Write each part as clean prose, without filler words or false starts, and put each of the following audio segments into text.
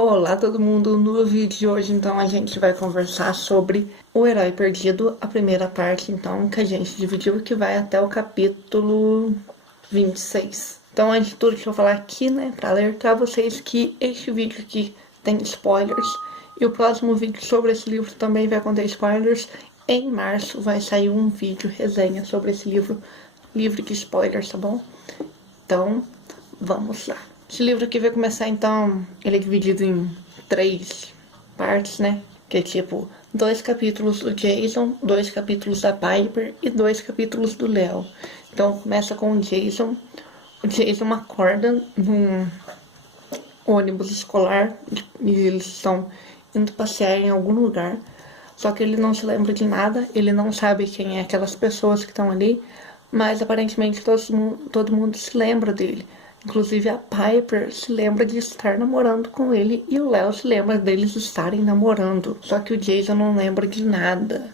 Olá todo mundo, no vídeo de hoje então a gente vai conversar sobre O Herói Perdido, a primeira parte então que a gente dividiu, que vai até o capítulo 26. Então antes de tudo deixa eu falar aqui, né, pra alertar vocês que este vídeo aqui tem spoilers e o próximo vídeo sobre esse livro também vai conter spoilers. Em março vai sair um vídeo resenha sobre esse livro, livre de spoilers, tá bom? Então vamos lá. Esse livro aqui vai começar então, ele é dividido em 3 partes, né? Que é tipo 2 capítulos do Jason, 2 capítulos da Piper e 2 capítulos do Léo. Então começa com o Jason. O Jason acorda num ônibus escolar e eles estão indo passear em algum lugar. Só que ele não se lembra de nada, ele não sabe quem é aquelas pessoas que estão ali, mas aparentemente todo mundo se lembra dele. Inclusive a Piper se lembra de estar namorando com ele e o Léo se lembra deles estarem namorando. Só que o Jason não lembra de nada.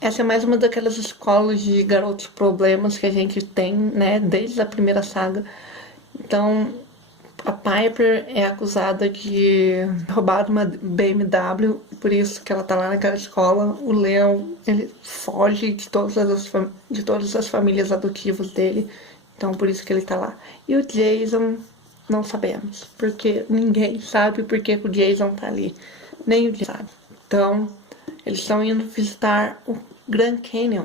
Essa é mais uma daquelas escolas de garotos problemas que a gente tem, né, desde a primeira saga. Então, a Piper é acusada de roubar uma BMW, por isso que ela tá lá naquela escola. O Leon, ele foge de todas as famílias adotivas dele, então por isso que ele tá lá. E o Jason, não sabemos, porque ninguém sabe por que o Jason tá ali, nem o Jason sabe. Então, eles estão indo visitar o Grand Canyon,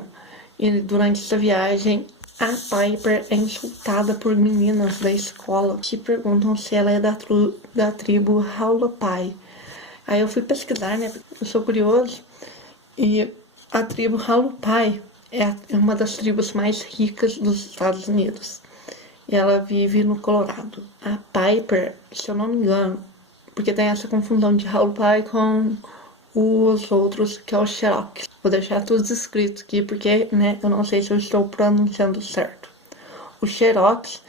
e durante essa viagem a Piper é insultada por meninas da escola que perguntam se ela é da tribo Howlopie. Aí eu fui pesquisar, né? Eu sou curioso. E a tribo Howlopie é uma das tribos mais ricas dos Estados Unidos. E ela vive no Colorado. A Piper, se eu não me engano, porque tem essa confusão de Howlopie com os outros, que é o Cherokee. Vou deixar tudo escrito aqui, porque, né, eu não sei se eu estou pronunciando certo. Os Cherokees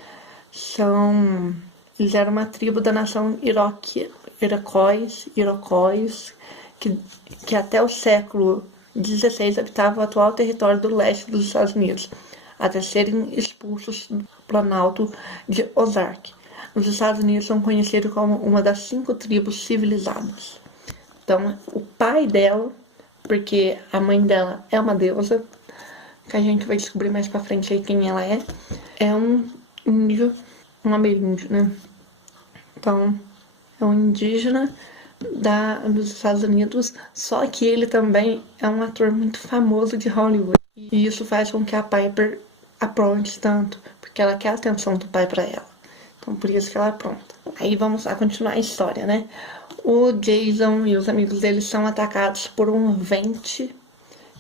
eles eram uma tribo da nação Iroquois, que até o século XVI habitava o atual território do leste dos Estados Unidos, até serem expulsos do Planalto de Ozark. Os Estados Unidos são conhecidos como uma das 5 tribos civilizadas. Então, o pai dela, porque a mãe dela é uma deusa, que a gente vai descobrir mais pra frente aí quem ela é um índio, um ameríndio, né? Então, é um indígena dos Estados Unidos, só que ele também é um ator muito famoso de Hollywood. E isso faz com que a Piper apronte tanto, porque ela quer a atenção do pai pra ela. Então, por isso que ela apronta. Aí vamos lá continuar a história, né? O Jason e os amigos dele são atacados por um Vente,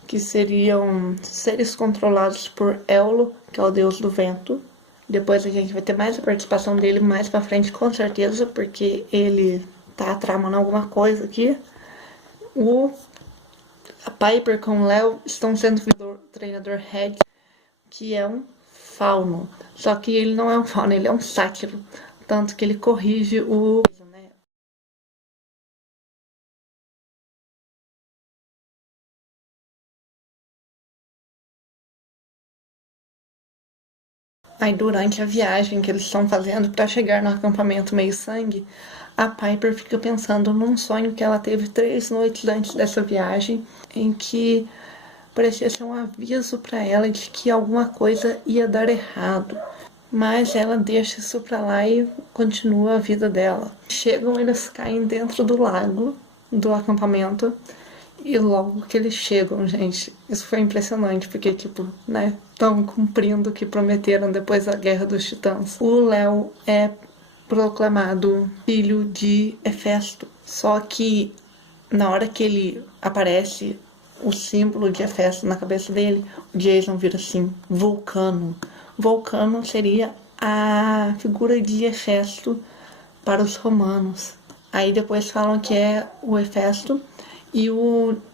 que seriam seres controlados por Ello, que é o deus do vento. Depois a gente vai ter mais a participação dele mais pra frente, com certeza, porque ele tá tramando alguma coisa aqui. A Piper com o Léo estão sendo o treinador Head, que é um fauno. Só que ele não é um fauno, ele é um sátiro. Tanto que ele corrige o... Aí durante a viagem que eles estão fazendo para chegar no acampamento meio sangue, a Piper fica pensando num sonho que ela teve 3 noites antes dessa viagem, em que parecia ser um aviso para ela de que alguma coisa ia dar errado. Mas ela deixa isso pra lá e continua a vida dela. Chegam, eles caem dentro do lago do acampamento. E logo que eles chegam, gente, isso foi impressionante, porque, tipo, né, estão cumprindo o que prometeram depois da Guerra dos Titãs. O Léo é proclamado filho de Hefesto, só que na hora que ele aparece, o símbolo de Hefesto na cabeça dele, o Jason vira assim, Vulcano. Vulcano seria a figura de Hefesto para os romanos. Aí depois falam que é o Hefesto. E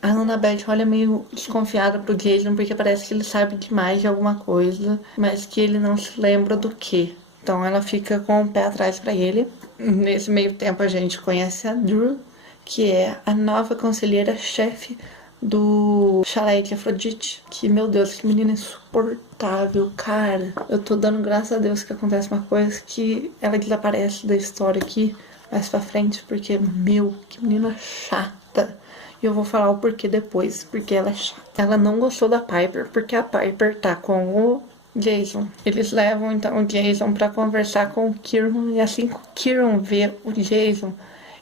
a Annabeth olha meio desconfiada pro Jason, porque parece que ele sabe demais de alguma coisa, mas que ele não se lembra do que. Então ela fica com o pé atrás pra ele. Nesse meio tempo a gente conhece a Drew, que é a nova conselheira-chefe do chalé de Afrodite. Que, meu Deus, que menina insuportável, cara. Eu tô dando graças a Deus que acontece uma coisa que ela desaparece da história aqui. mais pra frente, porque, meu, que menina chata. E eu vou falar o porquê depois, porque ela é chata. Ela não gostou da Piper, porque a Piper tá com o Jason. Eles levam então o Jason pra conversar com o Kieran, e assim que o Kieran vê o Jason,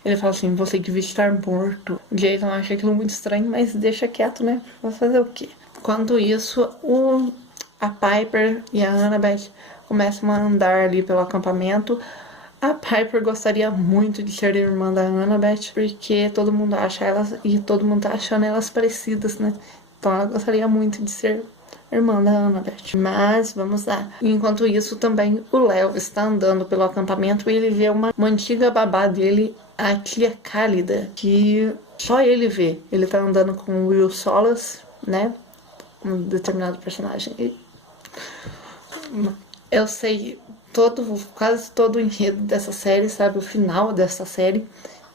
ele fala assim: você devia estar morto. O Jason acha aquilo muito estranho, mas deixa quieto, né? Vai fazer o quê? Enquanto isso, a Piper e a Annabeth começam a andar ali pelo acampamento. A Piper gostaria muito de ser irmã da Annabeth, porque todo mundo acha elas, e todo mundo tá achando elas parecidas, né? Então ela gostaria muito de ser irmã da Annabeth. Mas vamos lá. Enquanto isso, também o Léo está andando pelo acampamento e ele vê uma antiga babá dele, a tia Cálida, que só ele vê. Ele tá andando com o Will Solas, né? Um determinado personagem. Eu sei quase todo o enredo dessa série, sabe? O final dessa série.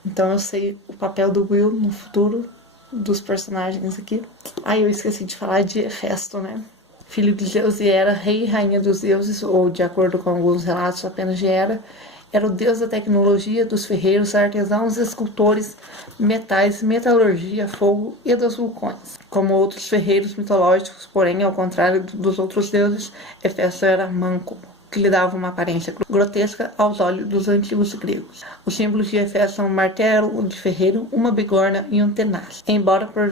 Então eu sei o papel do Will no futuro dos personagens aqui. Aí eu esqueci de falar de Hefesto, né? Filho de Zeus e Hera, rei e rainha dos deuses, ou de acordo com alguns relatos apenas de Hera, era o deus da tecnologia, dos ferreiros, artesãos, escultores, metais, metalurgia, fogo e dos vulcões. Como outros ferreiros mitológicos, porém, ao contrário dos outros deuses, Hefesto era manco, que lhe dava uma aparência grotesca aos olhos dos antigos gregos. Os símbolos de Hefesto são um martelo de ferreiro, uma bigorna e um tenaz. Embora por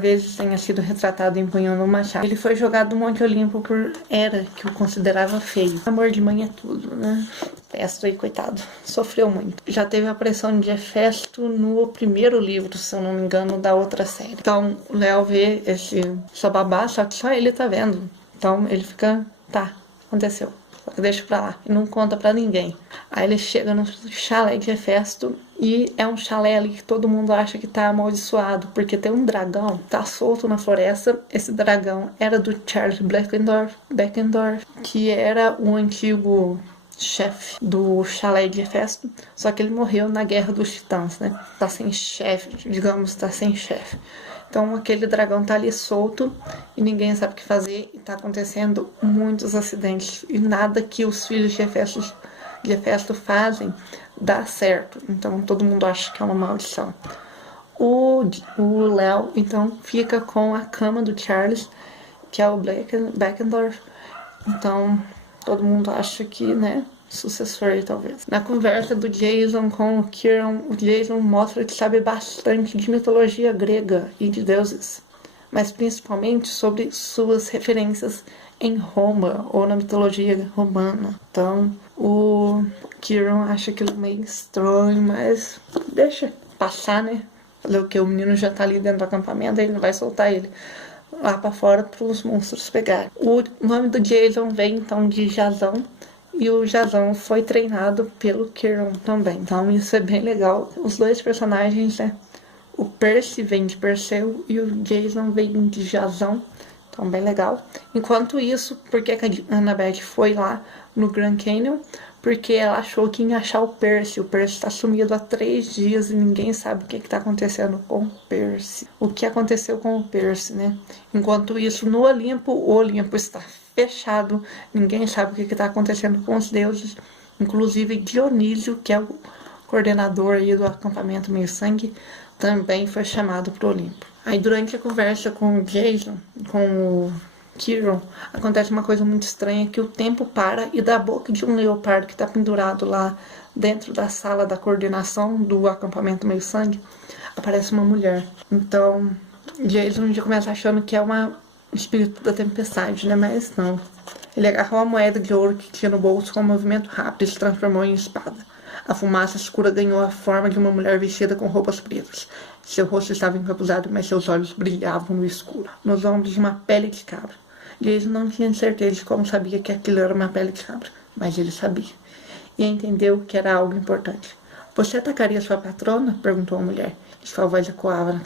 vezes tenha sido retratado empunhando um machado, ele foi jogado do Monte Olimpo por Hera, que o considerava feio. Amor de mãe é tudo, né? Hefesto aí, coitado, sofreu muito. Já teve a pressão de Hefesto no primeiro livro, se eu não me engano, da outra série. Então, o Léo vê essa babá, só que só ele tá vendo. Então, ele fica, tá, aconteceu. Só que deixa pra lá e não conta pra ninguém. Aí ele chega no chalé de Hefesto e é um chalé ali que todo mundo acha que tá amaldiçoado, porque tem um dragão, tá solto na floresta. Esse dragão era do Charles Beckendorf, que era o antigo chefe do chalé de Hefesto, só que ele morreu na Guerra dos Titãs, né? Tá sem chefe, digamos, tá sem chefe. Então aquele dragão tá ali solto e ninguém sabe o que fazer e tá acontecendo muitos acidentes e nada que os filhos de Hefesto fazem dá certo. Então todo mundo acha que é uma maldição. O Léo então fica com a cama do Charles, que é o Beckendorf. Então todo mundo acha que, né, sucessor, talvez. Na conversa do Jason com o Kieran, o Jason mostra que sabe bastante de mitologia grega e de deuses, mas principalmente sobre suas referências em Roma ou na mitologia romana. Então, o Kieran acha aquilo meio estranho, mas deixa passar, né? Fazer o que? O menino já tá ali dentro do acampamento, ele não vai soltar ele lá pra fora para os monstros pegarem. O nome do Jason vem então de Jazão, e o Jazão foi treinado pelo Kieran também. Então isso é bem legal. Os dois personagens, né? O Percy vem de Perseu e o Jason vem de Jazão. Então bem legal. Enquanto isso, por que a Annabeth foi lá no Grand Canyon? Porque ela achou que ia achar o Percy. O Percy está sumido há 3 dias e ninguém sabe o que está acontecendo com o Percy. O que aconteceu com o Percy, né? Enquanto isso, no Olimpo, o Olimpo está fechado. Ninguém sabe o que está acontecendo com os deuses. Inclusive Dionísio, que é o coordenador aí do acampamento Meio Sangue, também foi chamado para o Olimpo. Aí durante a conversa com o Jason, com o Kieran, acontece uma coisa muito estranha, que o tempo para e da boca de um leopardo que está pendurado lá dentro da sala da coordenação do acampamento Meio Sangue, aparece uma mulher. Então Jason já começa achando que é um espírito da tempestade, né? Mas não. Ele agarrou a moeda de ouro que tinha no bolso com um movimento rápido e se transformou em espada. A fumaça escura ganhou a forma de uma mulher vestida com roupas pretas. Seu rosto estava encapuzado, mas seus olhos brilhavam no escuro. Nos ombros uma pele de cabra. Jason não tinha certeza de como sabia que aquilo era uma pele de cabra, mas ele sabia. E entendeu que era algo importante. Você atacaria sua patrona? Perguntou a mulher. E sua voz ecoava na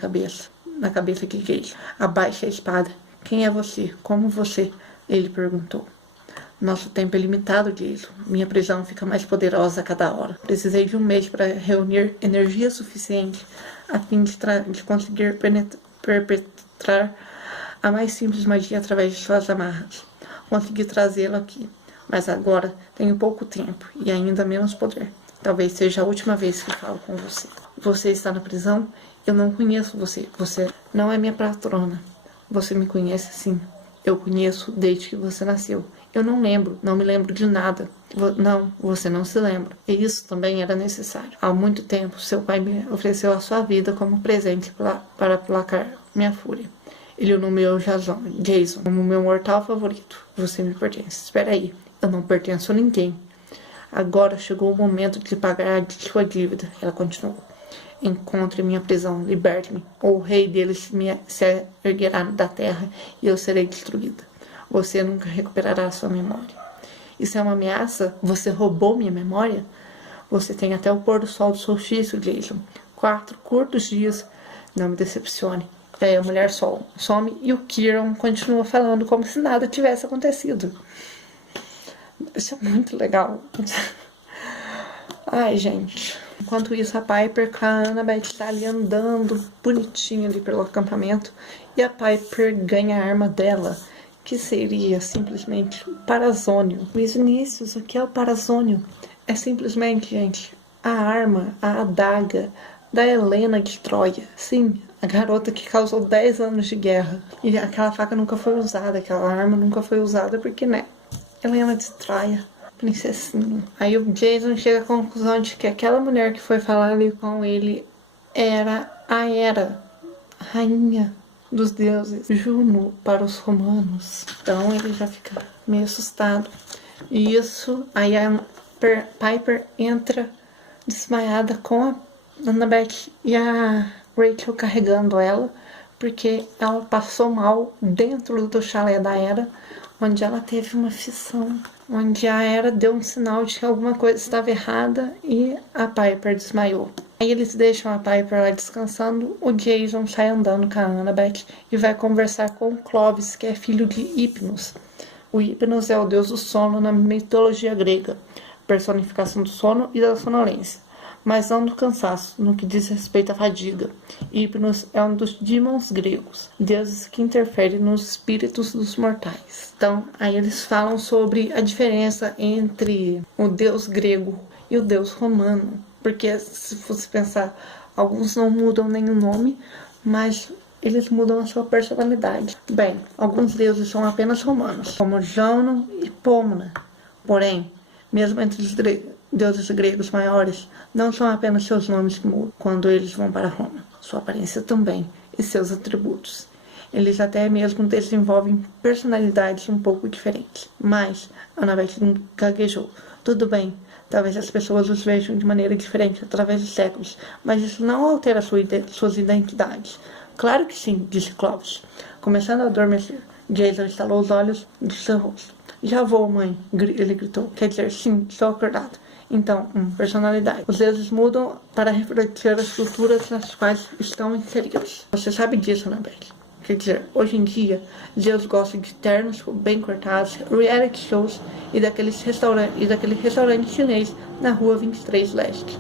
cabeça de Jason. Abaixe a espada. Quem é você? Como você? Ele perguntou. Nosso tempo é limitado, Jason. Minha prisão fica mais poderosa a cada hora. Precisei de um mês para reunir energia suficiente a fim de conseguir perpetrar a mais simples magia através de suas amarras. Consegui trazê-lo aqui, mas agora tenho pouco tempo e ainda menos poder. Talvez seja a última vez que falo com você. Você está na prisão? Eu não conheço você. Você não é minha patrona. Você me conhece sim. Eu conheço desde que você nasceu. Eu não lembro, não me lembro de nada. Não, você não se lembra. E isso também era necessário. Há muito tempo, seu pai me ofereceu a sua vida como presente para aplacar minha fúria. Ele o nomeou Jason como meu mortal favorito. Você me pertence. Espera aí, eu não pertenço a ninguém. Agora chegou o momento de pagar sua dívida. Ela continuou. Encontre minha prisão, liberte-me, ou o rei deles se erguerá da terra e eu serei destruída. Você nunca recuperará sua memória. Isso é uma ameaça? Você roubou minha memória? Você tem até o pôr do sol do solstício, Jason. 4 curtos dias. Não me decepcione. Daí a mulher some e o Kieran continua falando como se nada tivesse acontecido. Isso é muito legal. Ai, gente. Enquanto isso, a Piper com a Annabeth está ali andando bonitinha ali pelo acampamento. E a Piper ganha a arma dela, que seria simplesmente o Parazônio. Luiz Vinícius, o que é o Parazônio? É simplesmente, gente, a arma, a adaga da Helena de Troia. Sim, a garota que causou 10 anos de guerra. E aquela faca nunca foi usada, aquela arma nunca foi usada porque, né, Helena de Troia. Princesinha. Aí o Jason chega à conclusão de que aquela mulher que foi falar ali com ele era a Hera, rainha dos deuses, Juno para os romanos. Então ele já fica meio assustado. E isso, aí a Piper entra desmaiada com a Annabeth e a Rachel carregando ela, porque ela passou mal dentro do chalé da Hera, onde ela teve uma fissão, onde a Hera deu um sinal de que alguma coisa estava errada e a Piper desmaiou. Aí eles deixam a Piper lá descansando, o Jason sai andando com a Annabeth e vai conversar com o Clovis, que é filho de Hypnos. O Hypnos é o deus do sono na mitologia grega, personificação do sono e da sonolência, mas não do cansaço, no que diz respeito à fadiga. Hypnos é um dos demons gregos, deuses que interferem nos espíritos dos mortais. Então, aí eles falam sobre a diferença entre o deus grego e o deus romano, porque se você pensar, alguns não mudam nem o nome, mas eles mudam a sua personalidade. Bem, alguns deuses são apenas romanos, como Juno e Pomona. Porém, mesmo entre os deuses gregos maiores, não são apenas seus nomes que mudam quando eles vão para Roma, sua aparência também e seus atributos. Eles até mesmo desenvolvem personalidades um pouco diferentes. Mas Annabeth gaguejou. Tudo bem, talvez as pessoas os vejam de maneira diferente através dos séculos, mas isso não altera suas identidades. Claro que sim, disse Clovis. Começando a adormecer, Jason estalou os olhos de seu rosto. Já vou, mãe, ele gritou. Quer dizer, sim, estou acordado. Então, personalidade. Os deuses mudam para refletir as culturas nas quais estão inseridos. Você sabe disso, Annabeth? Quer dizer, hoje em dia, Zeus gosta de ternos bem cortados, reality shows e daquele restaurante chinês na rua 23 Leste.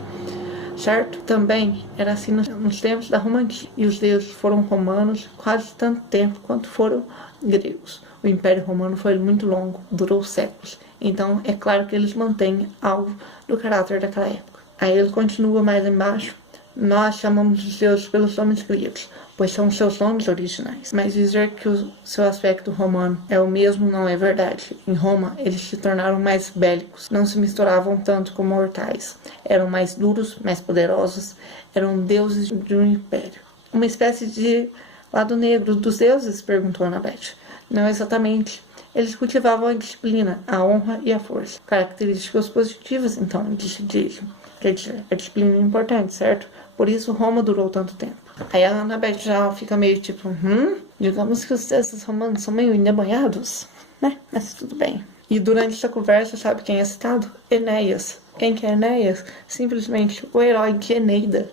Certo? Também era assim nos tempos da Roma Antiga. E os deuses foram romanos quase tanto tempo quanto foram gregos. O Império Romano foi muito longo, durou séculos. Então, é claro que eles mantêm algo do caráter daquela época. Aí ele continua mais embaixo. Nós chamamos os deuses pelos nomes gregos, pois são seus nomes originais. Mas dizer que o seu aspecto romano é o mesmo não é verdade. Em Roma, eles se tornaram mais bélicos, não se misturavam tanto com mortais. Eram mais duros, mais poderosos, eram deuses de um império. Uma espécie de lado negro dos deuses? Perguntou Annabeth. Não exatamente. Eles cultivavam a disciplina, a honra e a força. Características positivas, então, disse Jason. Quer dizer, a disciplina é importante, certo? Por isso Roma durou tanto tempo. Aí a Annabeth já fica meio tipo, digamos que os deuses romanos são meio endemoniados, né? Mas tudo bem. E durante essa conversa, sabe quem é citado? Enéas. Quem que é Enéas? Simplesmente o herói de Eneida,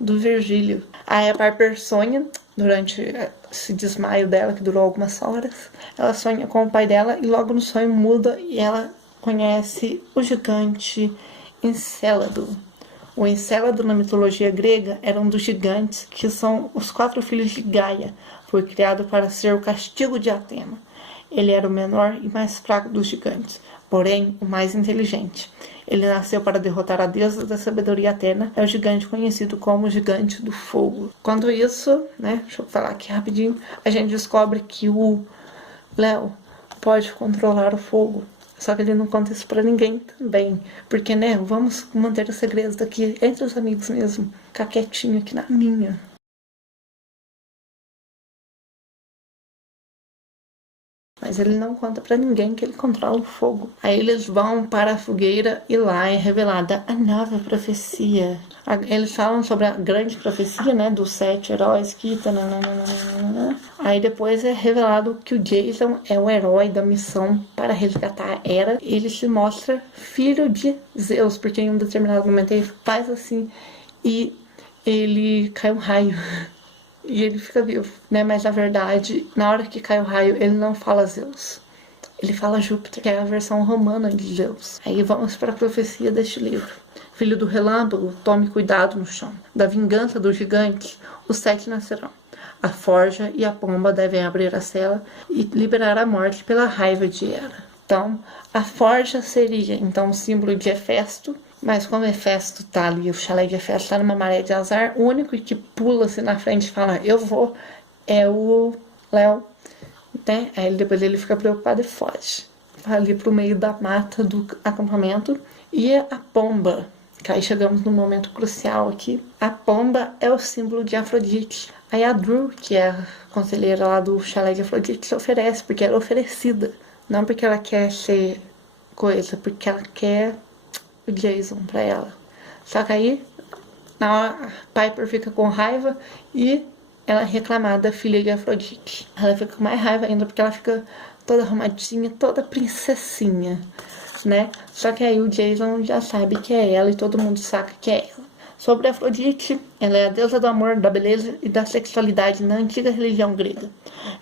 do Virgílio. Aí a Piper sonha, durante esse desmaio dela, que durou algumas horas, ela sonha com o pai dela e logo no sonho muda e ela conhece o gigante Encélado. O Encélado na mitologia grega era um dos gigantes que são os 4 filhos de Gaia. Foi criado para ser o castigo de Atena. Ele era o menor e mais fraco dos gigantes, porém o mais inteligente. Ele nasceu para derrotar a deusa da sabedoria Atena, é o gigante conhecido como o Gigante do Fogo. Quanto isso, né, deixa eu falar aqui rapidinho, a gente descobre que o Léo pode controlar o fogo. Só que ele não conta isso pra ninguém também. Porque, né, vamos manter os segredos daqui entre os amigos mesmo. Ficar quietinho aqui na minha. Mas ele não conta pra ninguém que ele controla o fogo. Aí eles vão para a fogueira e lá é revelada a nova profecia. Eles falam sobre a grande profecia, né, dos 7 heróis que... Aí depois é revelado que o Jason é o herói da missão para resgatar a Hera. Ele se mostra filho de Zeus, porque em um determinado momento ele faz assim e ele cai um raio. E ele fica vivo, né? Mas na verdade, na hora que cai o raio, ele não fala Zeus. Ele fala Júpiter, que é a versão romana de Zeus. Aí vamos para a profecia deste livro. Filho do relâmpago, tome cuidado no chão. Da vingança dos gigantes, os 7 nascerão. A forja e a pomba devem abrir a cela e liberar a morte pela raiva de Hera. Então, a forja seria então o símbolo de Hefesto. Mas como Hefesto tá ali, o chalé de Hefesto tá numa maré de azar, o único que pula assim na frente e fala, eu vou, é o Léo, né? Aí depois ele fica preocupado e foge. Vai ali pro meio da mata do acampamento. E a pomba, que aí chegamos num momento crucial aqui. A pomba é o símbolo de Afrodite. Aí a Drew, que é a conselheira lá do chalé de Afrodite, se oferece, porque ela é oferecida. Não porque ela quer ser coisa, porque ela quer o Jason pra ela. Só que aí na hora, Piper fica com raiva e ela é reclamada da filha de Afrodite. Ela fica com mais raiva ainda porque ela fica toda arrumadinha, toda princessinha, né? Só que aí o Jason já sabe que é ela e todo mundo saca que é ela. Sobre Afrodite, ela é a deusa do amor, da beleza e da sexualidade na antiga religião grega,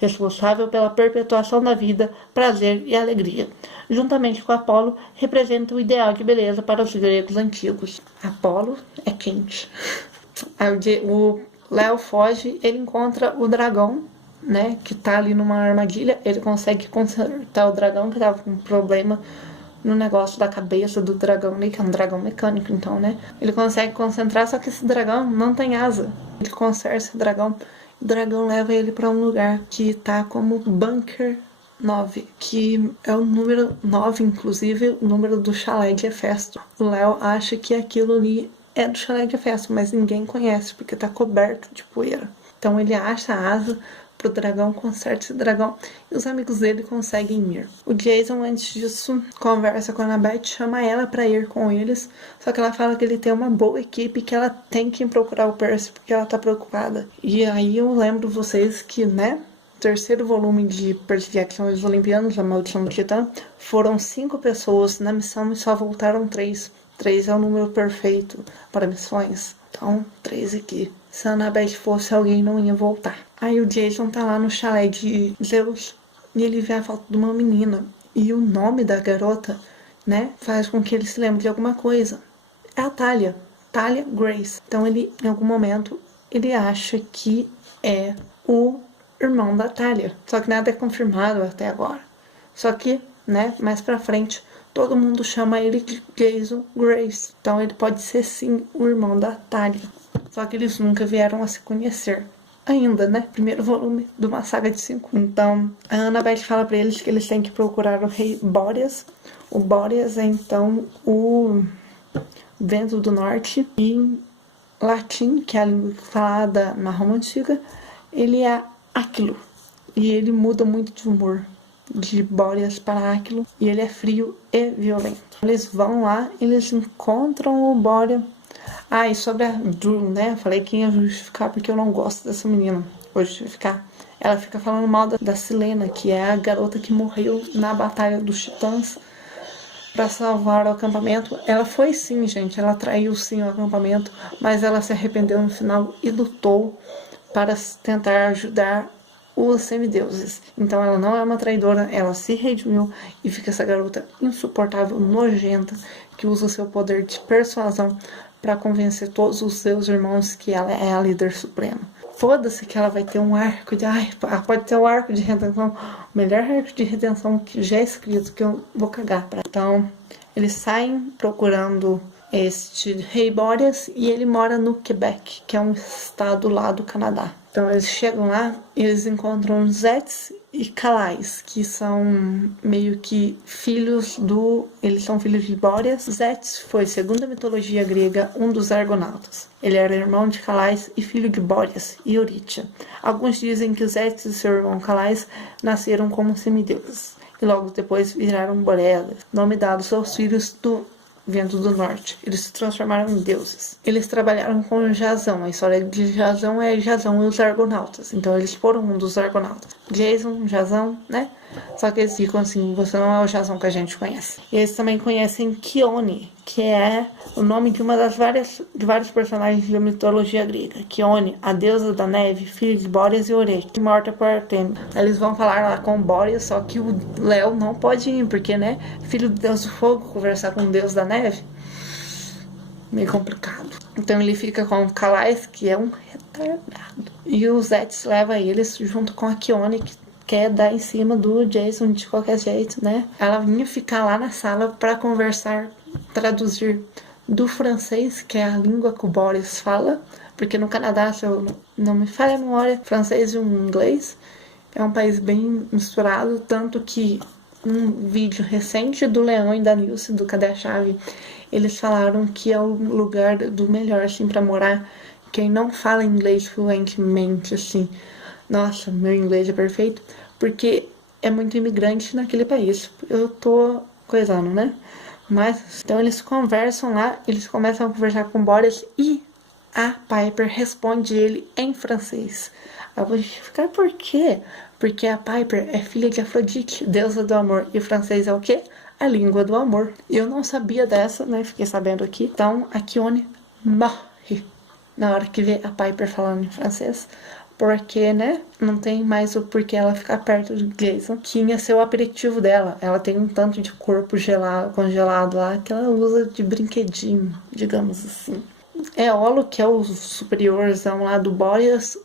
responsável pela perpetuação da vida, prazer e alegria. Juntamente com Apolo, representa o ideal de beleza para os gregos antigos. Apolo é quente. Aí o Léo foge, ele encontra o dragão, né, que tá ali numa armadilha. Ele consegue consertar o dragão, que tava com um problema no negócio da cabeça do dragão ali, que é um dragão mecânico, então, né? Ele consegue concentrar, só que esse dragão não tem asa. Ele conserta esse dragão. O dragão leva ele pra um lugar que tá como Bunker 9, que é o número 9, inclusive, o número do chalé de Hefesto. O Léo acha que aquilo ali é do chalé de Hefesto, mas ninguém conhece, porque tá coberto de poeira. Então ele acha a asa pro dragão, conserta esse dragão e os amigos dele conseguem ir. O Jason, antes disso, conversa com a Annabeth, chama ela pra ir com eles, só que ela fala que ele tem uma boa equipe, que ela tem que procurar o Percy porque ela tá preocupada. E aí eu lembro vocês que, né, o terceiro volume de Percy Jackson e os Olimpianos, A Maldição do Titã, foram 5 pessoas na missão e só voltaram 3. 3 é o número perfeito para missões. Então, 3 aqui. Se a Annabeth fosse alguém, não ia voltar. Aí o Jason tá lá no chalé de Zeus e ele vê a foto de uma menina. E o nome da garota, né, faz com que ele se lembre de alguma coisa. É a Thalia. Thalia Grace. Então ele, em algum momento, ele acha que é o irmão da Thalia. Só que nada é confirmado até agora. Só que, né, mais pra frente, todo mundo chama ele de Jason Grace. Então ele pode ser sim o irmão da Thalia. Só que eles nunca vieram a se conhecer. Ainda, né? Primeiro volume de uma saga de 5. Então, a Annabeth fala pra eles que eles têm que procurar o rei Boreas. O Boreas é, então, o vento do norte. E em latim, que é a língua falada na Roma Antiga, ele é Aquilo. E ele muda muito de humor, de Boreas para Aquilo. E ele é frio e violento. Eles vão lá, eles encontram o Boreas. Ah, e sobre a Drew, né? Falei que ia justificar porque eu não gosto dessa menina. Vou justificar. Ela fica falando mal da Silena, que é a garota que morreu na Batalha dos Titãs pra salvar o acampamento. Ela foi sim, gente. Ela traiu sim o acampamento, mas ela se arrependeu no final e lutou para tentar ajudar os semideuses. Então ela não é uma traidora, ela se redimiu e fica essa garota insuportável, nojenta, que usa o seu poder de persuasão para convencer todos os seus irmãos que ela é a líder suprema. foda-se que ela vai ter um arco de... Ai, pode ter um arco de redenção. O melhor arco de redenção que já é escrito, que eu vou cagar pra... Então, eles saem procurando este rei Boreas e ele mora no Quebec, que é um estado lá do Canadá. Então eles chegam lá e eles encontram Zets e Calais, que são meio que filhos do... Eles são filhos de Boreas. Zets foi, segundo a mitologia grega, um dos argonautas. Ele era irmão de Calais e filho de Boreas e Eurítia. Alguns dizem que Zets e seu irmão Calais nasceram como semideuses e logo depois viraram Boreas, nome dado aos filhos do vento do norte. Eles se transformaram em deuses. Eles trabalharam com Jasão. A história de Jasão é Jasão e os argonautas. Então eles foram um dos argonautas. Jason, Jasão, né? Só que eles ficam assim, você não é o Jasão que a gente conhece. E eles também conhecem Chione, que é o nome de uma das vários personagens da mitologia grega. Chione, a deusa da neve, filha de Boreas e Orete, morta por Artemis. Eles vão falar lá com Boreas, só que o Léo não pode ir, porque, né, filho do deus do fogo, conversar com o deus da neve, meio complicado. Então ele fica com o Calais, que é um retardado. E o Zets leva eles junto com a Chione, que quer dar em cima do Jason de qualquer jeito, né? Ela vinha ficar lá na sala para conversar, traduzir do francês, que é a língua que o Boreas fala, porque no Canadá, se eu não me falha a memória, francês e inglês é um país bem misturado, tanto que um vídeo recente do Leão e da Nilce, do Cadê a Chave, eles falaram que é o lugar do melhor, assim, pra morar, quem não fala inglês fluentemente, assim. Nossa, meu inglês é perfeito, porque é muito imigrante naquele país. Eu tô coisando, né? Mas, então eles conversam lá, eles começam a conversar com o Boreas e a Piper responde ele em francês. Eu vou justificar por quê? Porque a Piper é filha de Afrodite, deusa do amor, e o francês é o quê? A língua do amor. Eu não sabia dessa, né? Fiquei sabendo aqui. Então, a Chione morre na hora que vê a Piper falando em francês. Porque, né, não tem mais o porquê ela ficar perto do Jason, que ia ser o aperitivo dela. Ela tem um tanto de corpo congelado lá que ela usa de brinquedinho, digamos assim. Eolo, que é o superiorzão lá do Boreas,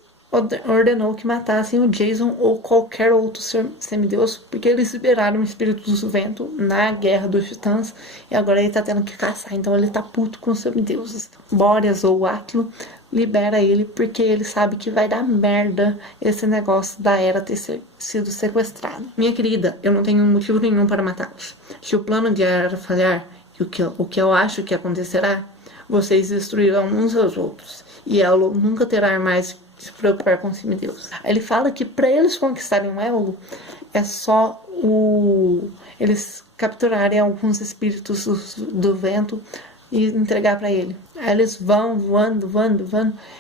ordenou que matassem o Jason ou qualquer outro semideus, porque eles liberaram o espírito do vento na guerra dos titãs e agora ele tá tendo que caçar, então ele tá puto com os semideuses. Boreas ou Atlo libera ele porque ele sabe que vai dar merda esse negócio da Hera ter sido sequestrado. Minha querida, eu não tenho motivo nenhum para matá-los. Se o plano de Hera falhar, e o que eu acho que acontecerá, vocês destruirão uns aos outros. E Elo nunca terá mais se preocupar com os semideuses. Ele fala que para eles conquistarem o Elo, é só eles capturarem alguns espíritos do vento e entregar para ele. Aí eles vão voando.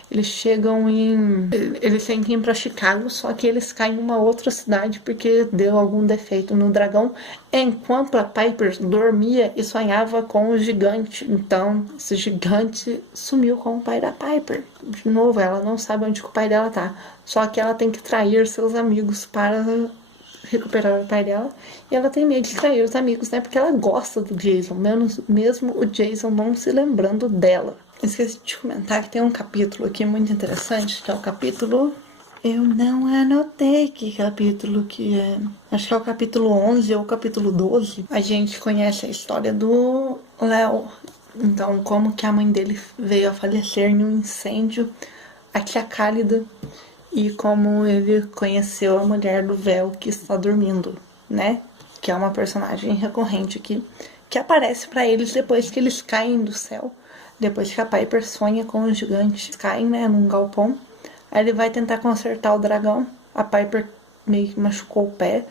Eles chegam eles têm que ir para Chicago, só que eles caem em uma outra cidade porque deu algum defeito no dragão, enquanto a Piper dormia e sonhava com o gigante. Então esse gigante sumiu com o pai da Piper. De novo, ela não sabe onde o pai dela tá, só que ela tem que trair seus amigos para recuperar o pai dela, e ela tem medo de trair os amigos, né, porque ela gosta do Jason, mesmo o Jason não se lembrando dela. Esqueci de comentar que tem um capítulo aqui muito interessante, que é o capítulo... Eu não anotei que capítulo que é. Acho que é o capítulo 11 ou o capítulo 12. A gente conhece a história do Léo. Então, como que a mãe dele veio a falecer em um incêndio, a tia Cálida, e como ele conheceu a mulher do véu que está dormindo, né? Que é uma personagem recorrente aqui, que aparece pra eles depois que eles caem do céu. Depois que a Piper sonha com os gigantes, caem, né, num galpão. Aí ele vai tentar consertar o dragão. A Piper meio que machucou o pé,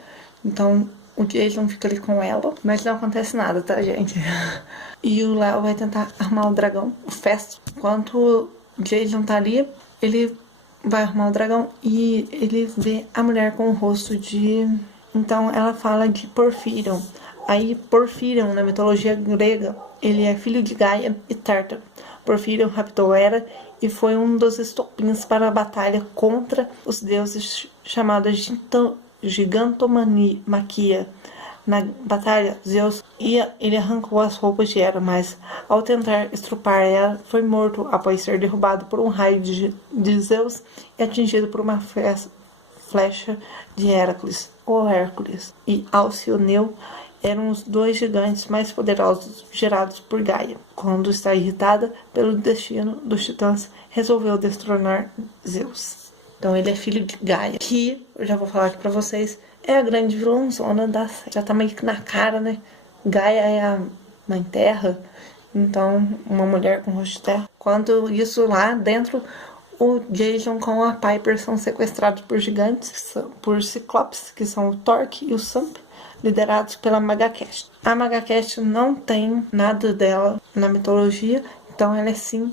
então o Jason fica ali com ela, mas não acontece nada, tá, gente? E o Léo vai tentar arrumar o dragão, o Festo. Enquanto o Jason tá ali, ele vai arrumar o dragão e ele vê a mulher com o rosto de... Então ela fala de Porfírion. Aí Porfírion, na mitologia grega, ele é filho de Gaia e Tártaro. Porfírion raptou Hera e foi um dos estopins para a batalha contra os deuses chamada Gigantomaquia. Na batalha, ele arrancou as roupas de Hera, mas ao tentar estrupar ela, foi morto após ser derrubado por um raio de Zeus e atingido por uma flecha de Hércules. E Alcioneu eram os dois gigantes mais poderosos gerados por Gaia. Quando está irritada pelo destino dos titãs, resolveu destronar Zeus. Então ele é filho de Gaia, que, eu já vou falar aqui pra vocês, é a grande vilãzona da série. Já tá meio que na cara, né? Gaia é a mãe terra, então uma mulher com rosto de terra. Quando isso lá dentro, o Jason com a Piper são sequestrados por gigantes, por ciclopes, que são o Torque e o Sump, liderados pela Magacast. A Magacast não tem nada dela na mitologia, então ela é sim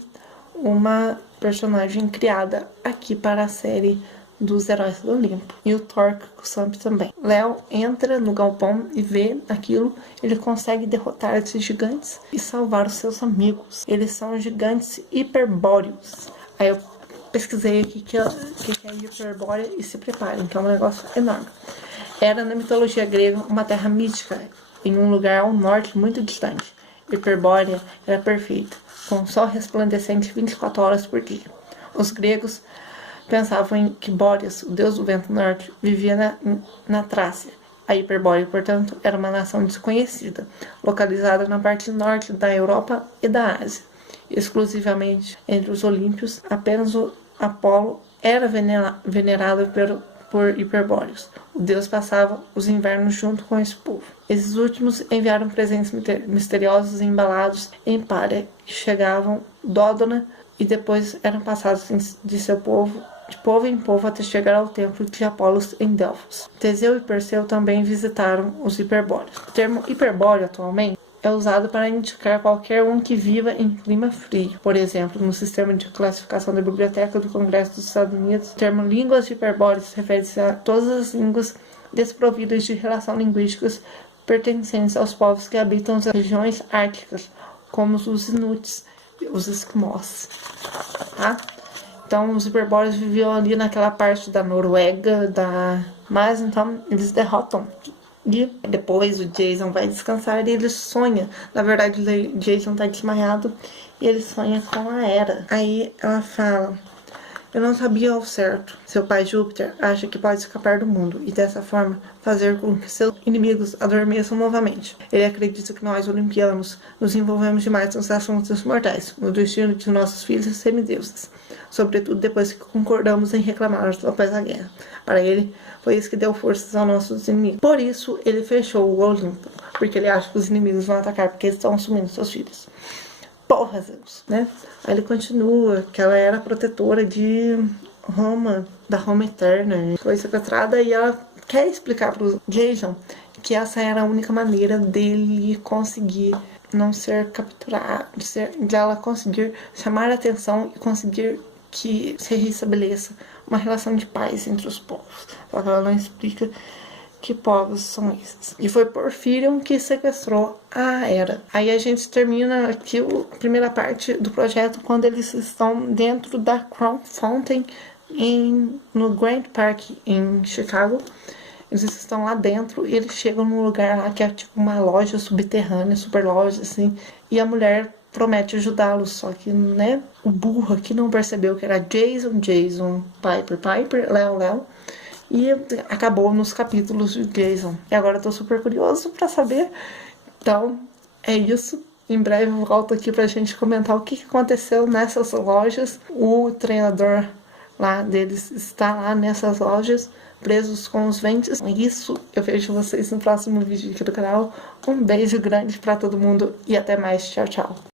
uma personagem criada aqui para a série dos Heróis do Olimpo. E o Torque com o Sump também. Léo entra no galpão e vê aquilo. Ele consegue derrotar esses gigantes e salvar os seus amigos. Eles são gigantes hiperbóreos. Aí eu pesquisei aqui que é hiperbórea e se preparem, que é um negócio enorme. Era na mitologia grega uma terra mística, em um lugar ao norte muito distante. Hiperbórea era perfeita, com sol resplandecente 24 horas por dia. Os gregos pensavam que Bóreas, o deus do vento norte, vivia na Trácia. A Hiperbórea, portanto, era uma nação desconhecida, localizada na parte norte da Europa e da Ásia. Exclusivamente entre os olímpios, apenas o Apolo era venerado por Hiperbóreos. O deus passava os invernos junto com esse povo. Esses últimos enviaram presentes misteriosos embalados em palha, que chegavam Dódona e depois eram passados de povo em povo até chegar ao templo de Apolos em Delfos. Teseu e Perseu também visitaram os hiperbóreos. O termo hiperbóreo atualmente é usado para indicar qualquer um que viva em clima frio. Por exemplo, no sistema de classificação da Biblioteca do Congresso dos Estados Unidos, o termo línguas hiperbóreas refere-se a todas as línguas desprovidas de relação linguísticas pertencentes aos povos que habitam as regiões árticas, como os Inuits, os Esquimós. Tá? Então, os hiperbóreos viviam ali naquela parte da Noruega, mas então eles derrotam. E depois o Jason vai descansar e ele sonha. Na verdade, o Jason tá desmaiado e ele sonha com a Hera. Aí ela fala: eu não sabia ao certo. Seu pai Júpiter acha que pode escapar do mundo e dessa forma fazer com que seus inimigos adormeçam novamente. Ele acredita que nós, olimpianos, nos envolvemos demais nos assuntos mortais, no destino de nossos filhos e semideuses, sobretudo depois que concordamos em reclamar após a guerra. Para ele, foi isso que deu forças aos nossos inimigos. Por isso, ele fechou o Olimpo, porque ele acha que os inimigos vão atacar porque eles estão assumindo seus filhos. Porra, Zeus, né? Aí ele continua que ela era protetora de Roma, da Roma Eterna, foi sequestrada e ela quer explicar pro Jason que essa era a única maneira dele conseguir não ser capturado, de ela conseguir chamar a atenção e conseguir que se restabeleça uma relação de paz entre os povos. Só que ela não explica que povos são esses. E foi Porfírio que sequestrou a Hera. Aí a gente termina aqui a primeira parte do projeto quando eles estão dentro da Crown Fountain no Grand Park em Chicago. Eles estão lá dentro e eles chegam num lugar lá que é tipo uma loja subterrânea, super loja assim, e a mulher promete ajudá-los, só que, né, o burro aqui não percebeu que era Jason, Piper, Léo, e acabou nos capítulos de Jason. E agora eu tô super curioso pra saber. Então, é isso. Em breve eu volto aqui pra gente comentar o que aconteceu nessas lojas. O treinador lá deles está lá nessas lojas, presos com os ventos. É isso, eu vejo vocês no próximo vídeo aqui do canal. Um beijo grande pra todo mundo e até mais. Tchau, tchau.